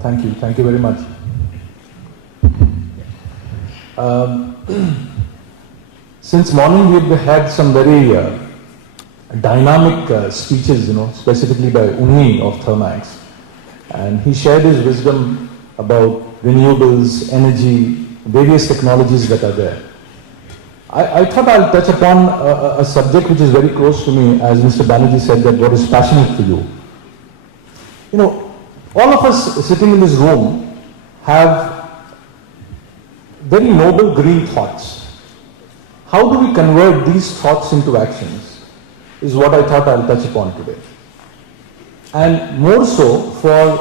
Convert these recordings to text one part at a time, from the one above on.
Thank you very much. Since morning we've had some very dynamic speeches, specifically by Unni of Thermax, and he shared his wisdom about renewables, energy, various technologies that are there. I thought I'll touch upon a subject which is very close to me, as Mr. Banerjee said, that what is passionate for you. All of us sitting in this room have very noble green thoughts. How do we convert these thoughts into actions is what I thought I'll touch upon today. And more so for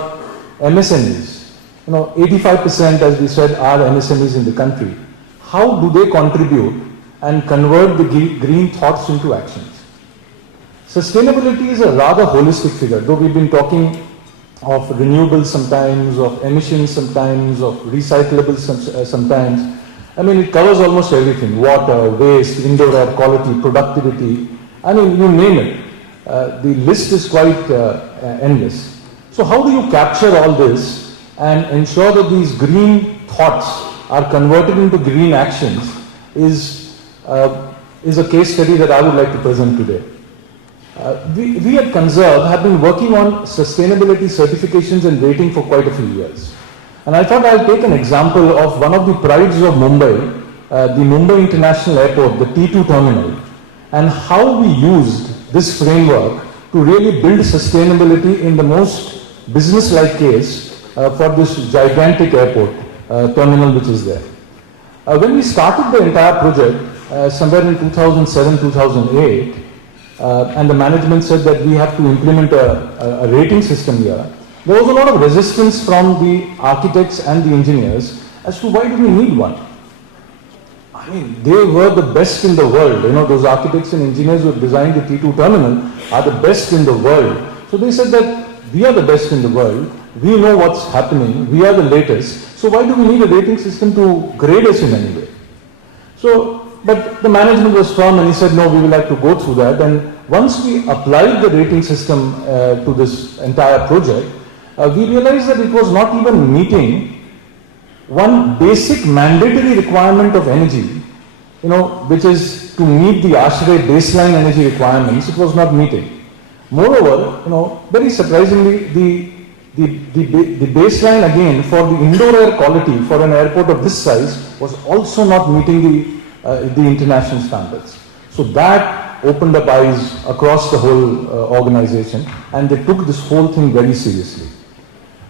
MSMEs. 85%, as we said, are MSMEs in the country. How do they contribute and convert the green thoughts into actions? Sustainability is a rather holistic figure, though we've been talking of renewables sometimes, of emissions sometimes, of recyclables sometimes. It covers almost everything: water, waste, indoor air quality, productivity. You name it. The list is quite endless. So how do you capture all this and ensure that these green thoughts are converted into green actions is a case study that I would like to present today. We at Conserve have been working on sustainability certifications and rating for quite a few years. And I thought I'll take an example of one of the prides of Mumbai, the Mumbai International Airport, the T2 terminal, and how we used this framework to really build sustainability in the most business-like case for this gigantic airport terminal which is there. When we started the entire project, somewhere in 2007-2008, and the management said that we have to implement a rating system here, there was a lot of resistance from the architects and the engineers as to why do we need one. They were the best in the world. Those architects and engineers who designed the T2 terminal are the best in the world. So they said that we are the best in the world, we know what's happening, we are the latest, so why do we need a rating system to grade us in any way? But the management was firm and he said, no, we will have to go through that. And once we applied the rating system to this entire project, we realized that it was not even meeting one basic mandatory requirement of energy, which is to meet the ASHRAE baseline energy requirements. It was not meeting. Moreover, very surprisingly, the baseline again for the indoor air quality for an airport of this size was also not meeting the international standards. So that opened up eyes across the whole organization, and they took this whole thing very seriously.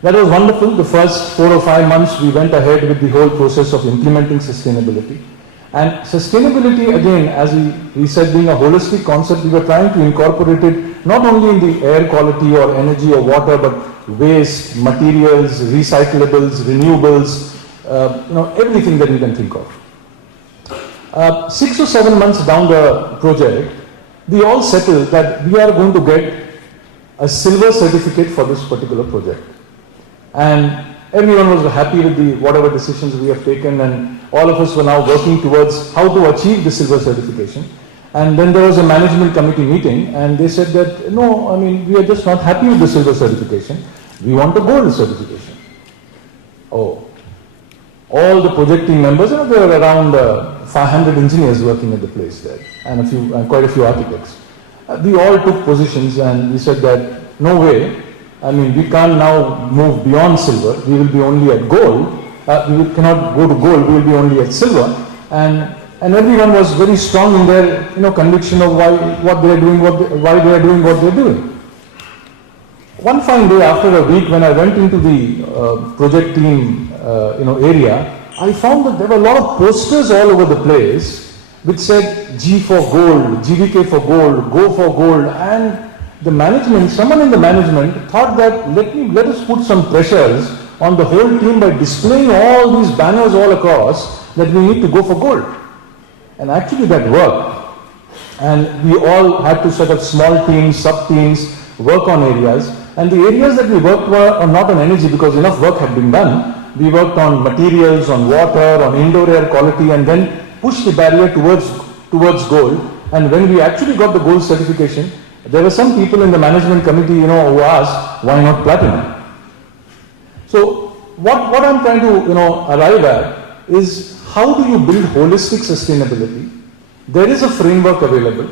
That was wonderful. The first 4 or 5 months we went ahead with the whole process of implementing sustainability. And sustainability, again, as we said, being a holistic concept, we were trying to incorporate it not only in the air quality or energy or water, but waste, materials, recyclables, renewables, everything that you can think of. 6 or 7 months down the project, we all settled that we are going to get a silver certificate for this particular project. And everyone was happy with whatever decisions we have taken, and all of us were now working towards how to achieve the silver certification. And then there was a management committee meeting, and they said that, no, we are just not happy with the silver certification. We want a gold certification. Oh. All the project team members, there were around 500 engineers working at the place there, and quite a few architects. We all took positions and we said that, no way, we can't now move beyond silver, we will be only at gold. We cannot go to gold, we will be only at silver. And everyone was very strong in their conviction of why they are doing what they are doing. One fine day, after a week, when I went into the project team area, I found that there were a lot of posters all over the place which said G for gold, GVK for gold, go for gold, and the management, someone in the management thought that let us put some pressures on the whole team by displaying all these banners all across that we need to go for gold. And actually that worked. And we all had to set up small teams, sub-teams, work on areas. And the areas that we worked were not on energy because enough work had been done. We worked on materials, on water, on indoor air quality, and then pushed the barrier towards gold. And when we actually got the gold certification, there were some people in the management committee, who asked, why not platinum? So what I'm trying to arrive at is, how do you build holistic sustainability? There is a framework available,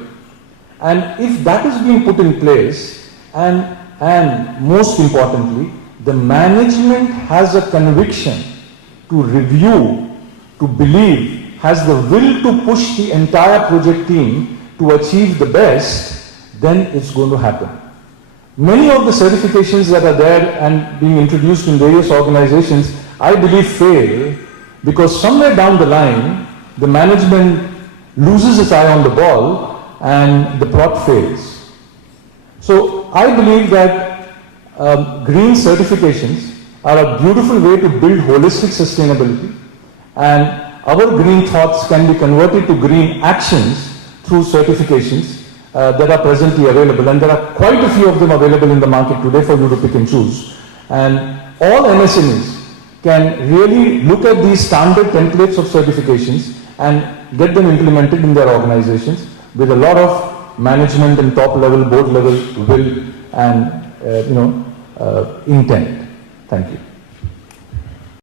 and if that is being put in place, and most importantly, the management has a conviction to review, to believe, has the will to push the entire project team to achieve the best, then it's going to happen. Many of the certifications that are there and being introduced in various organizations, I believe, fail because somewhere down the line, the management loses its eye on the ball and the plot fails. So I believe that green certifications are a beautiful way to build holistic sustainability, and our green thoughts can be converted to green actions through certifications that are presently available, and there are quite a few of them available in the market today for you to pick and choose. And all MSMEs can really look at these standard templates of certifications and get them implemented in their organizations with a lot of management and top level, board level will and intent. Thank you.